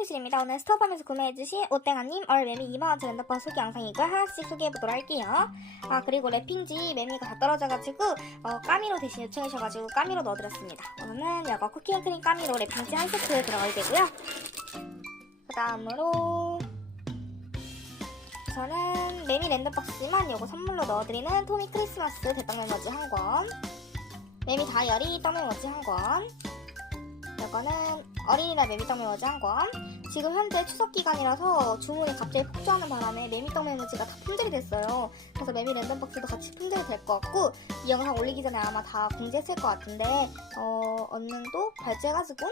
태도실입니다. 오늘 스토어팜에서 구매해주신 오땡아님 얼 매미 2만원짜리 랜덤박 소개 영상이고요. 하나씩 소개해보도록 할게요. 아 그리고 랩핑지 매미가 다 떨어져가지고 어, 까미로 대신 요청하셔가지고 까미로 넣어드렸습니다. 오늘은 여거 쿠키 앤 크림 까미로 랩핑지 한 세트 들어가야 되고요. 그 다음으로 저는 매미 랜덤박스지만 이거 선물로 넣어드리는 토미 크리스마스 대떡메모지 한 권, 매미 다이어리 떡메모지 한 권, 이거는 어린이날 매미떡메모지 한 권. 지금 현재 추석 기간이라서 주문이 갑자기 폭주하는 바람에 매미떡 메모지가 다 품절이 됐어요. 그래서 매미 랜덤박스도 같이 품절이 될 것 같고 이 영상 올리기 전에 아마 다 공지했을 것 같은데 어, 또 발주해가지고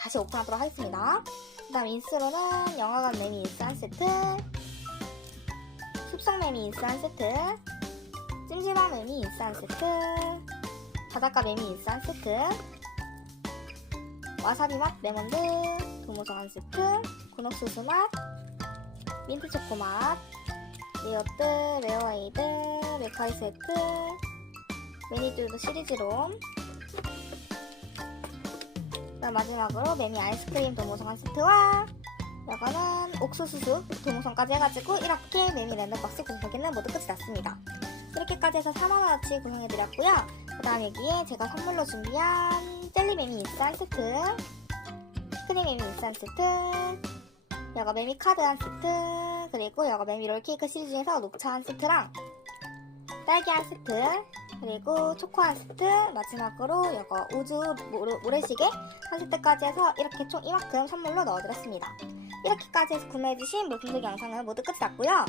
다시 오픈하도록 하겠습니다. 그 다음 인스로는 영화관 매미 인스 한 세트, 숲속 매미 인스 한 세트, 찜질방 매미 인스 한 세트, 바닷가 매미 인스 한 세트, 와사비 맛 레몬드, 도무송 한 세트, 군옥수수 맛, 민트 초코 맛, 리오트, 레어에이드, 메카이 세트, 매니뚜드 시리즈로 그다음 마지막으로 매미 아이스크림 도무송 한 세트와 이거는 옥수수수 도무송까지 해가지고 이렇게 매미 랜덤박스 구성기는 모두 끝이 났습니다. 이렇게까지 해서 4만원어치 구성해드렸고요. 그 다음 여기에 제가 선물로 준비한 젤리 매미 인스 한 세트, 피 크닉 매미 인스 한 세트, 여거 매미 카드 한 세트, 그리고 여거 매미 롤케이크 시리즈 중에서 녹차 한 세트랑 딸기 한 세트, 그리고 초코 한 세트, 마지막으로 여거 우주 모래- 모래시계 한 세트까지 해서 이렇게 총 이만큼 선물로 넣어드렸습니다. 이렇게까지 해서 구매해주신 물품들 영상은 모두 끝이 났고요.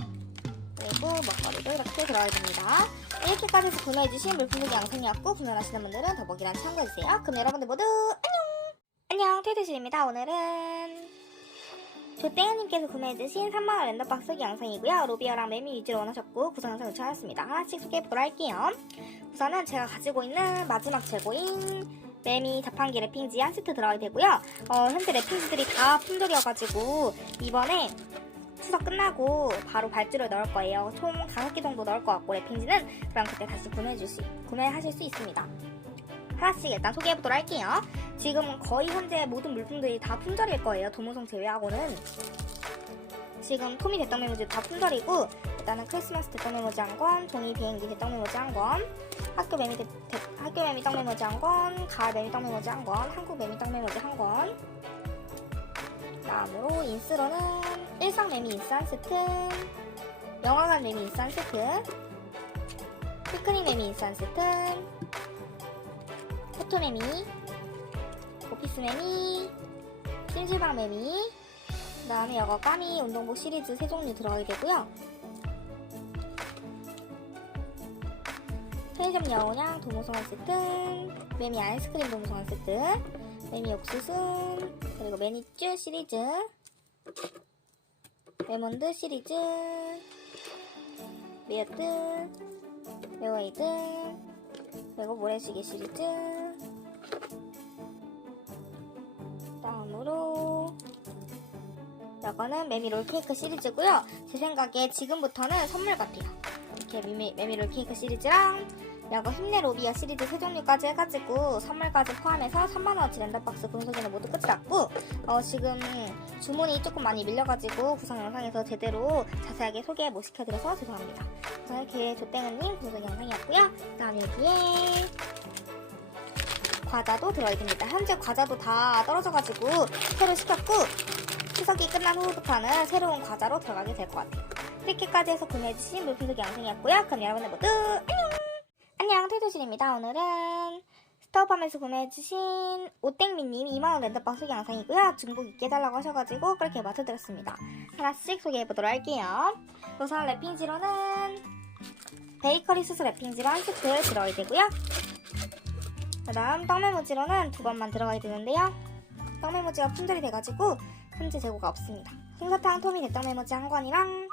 그리고 먹거리도 이렇게 들어야 됩니다. 이렇게까지 해서 구매해주신 물품들 영상이었고 구매하시는 분들은 더보기란 참고해주세요. 그럼 여러분들 모두 안녕! 안녕 태드실입니다. 오늘은 조땡이님께서 구매해주신 3만원 랜덤박 쓰기 영상이고요. 로비어랑 매미 위주로 원하셨고 구성 영상 요청하셨습니다. 하나씩 소개해보도록 할게요. 우선은 제가 가지고 있는 마지막 재고인 매미 자판기 랩핑지 한 세트 들어야 되고요. 어, 현재 랩핑지들이 다 품절이어가지고 이번에 추석 끝나고 바로 발주를 넣을 거예요. 총 5개 정도 넣을 것 같고 랩핑지는 그럼 그때 다시 구매해줄 수, 구매하실 수 있습니다. 하나씩 일단 소개해보도록 할게요. 지금 거의 현재 모든 물품들이 다 품절일 거예요. 도무송 제외하고는. 지금 토미 대떡 메모지 다 품절이고 일단은 크리스마스 대떡 메모지 한 권, 종이 비행기 대떡 메모지 한 권, 학교 매미 대, 대- 학교 매미 떡 메모지 한 권, 가을 매미 떡 메모지 한 권, 한국 매미 떡 메모지 한 권. 다음으로 인스로는 일상 매미 인스 한 세트, 영화관 매미 인스 한 세트, 피크닉 매미 인스 한 세트, 포토 매미, 오피스 매미, 찜질방 매미, 그 다음에 여거 까미 운동복 시리즈 세 종류 들어가게 되고요. 편의점 여우냥 한 세트, 매미 아이스크림 한 세트, 매미 옥수수, 그리고 매니쭈 시리즈, 레몬드 시리즈, 미어트, 메워이드, 그리고 모래시계 시리즈, 다음으로 이거는 매미 롤케이크 시리즈고요. 제 생각에 지금부터는 선물 같아요. 이렇게 매미, 매미 롤케이크 시리즈랑 야거 힘내 로비아 시리즈 세 종류까지 해가지고 선물까지 포함해서 3만원어치 랜덤박스 분석에는 모두 끝이 났고 어, 지금 주문이 조금 많이 밀려가지고 구성 영상에서 제대로 자세하게 소개 못 시켜드려서 죄송합니다. 이렇게 조땡은님 구성 영상이었고요. 그 다음에 여기에 과자도 들어야 됩니다. 현재 과자도 다 떨어져가지고 새로 시켰고 추석이 끝난 후부터는 새로운 과자로 들어가게 될 것 같아요. 이렇게까지 해서 구매해주신 물품소개 영상이었고요. 그럼 여러분들 모두 안녕! 안녕, 태도실입니다. 오늘은 스타업팜에서 구매해주신 오땡미님 2만원 랜덤박 소개 영상이고요. 중복 있게 해달라고 하셔가지고 그렇게 맞춰드렸습니다. 하나씩 소개해보도록 할게요. 우선 랩핑지로는 베이커리 수수 랩핑지로 한 세트 들어야 되고요. 그 다음 떡메모지로는 두 번만 들어가야 되는데요. 떡메모지가 품절이 돼가지고 현재 재고가 없습니다. 솜사탕 토미 대떡 메모지 한 권이랑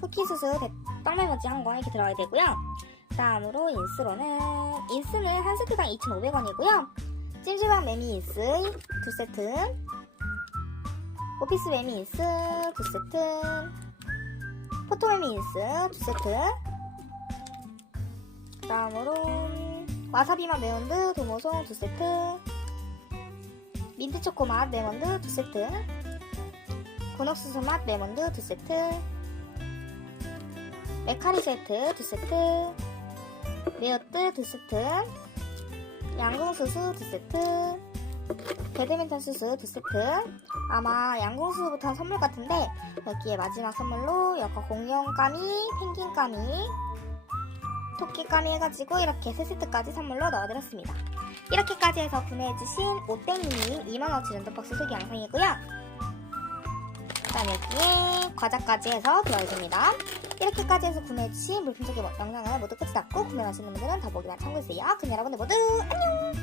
쿠키수수 대떡 메모지 한 권 이렇게 들어야 되고요. 다음으로 인스로는 인스는 한 세트당 2,500원이고요. 찜질방 매미 인스 두 세트 오피스 매미 인스 두 세트 포토 매미 인스 두 세트 다음으로 와사비맛 매운드 도모송 두 세트. 민트초코 맛 레몬드 2세트. 군옥수수 맛 레몬드 2세트. 메카리 세트 2세트. 레어뜨 2세트. 양궁수수 2세트. 배드민턴 수수 2세트. 아마 양궁수수부터 선물 같은데 여기에 마지막 선물로 약간 공룡 까미, 펭귄 까미, 토끼 까미 해가지고 이렇게 세 세트까지 선물로 넣어드렸습니다. 이렇게까지 해서 구매해주신 오땡님 2만원치 랜덤박스 소개 영상이고요. 그 다음 여기에 과자까지 해서 들어있습니다. 이렇게까지 해서 구매해주신 물품 소개 영상을 모두 끝이 났고 구매 하시는 분들은 더보기란 참고해주세요. 그럼 여러분들 모두 안녕!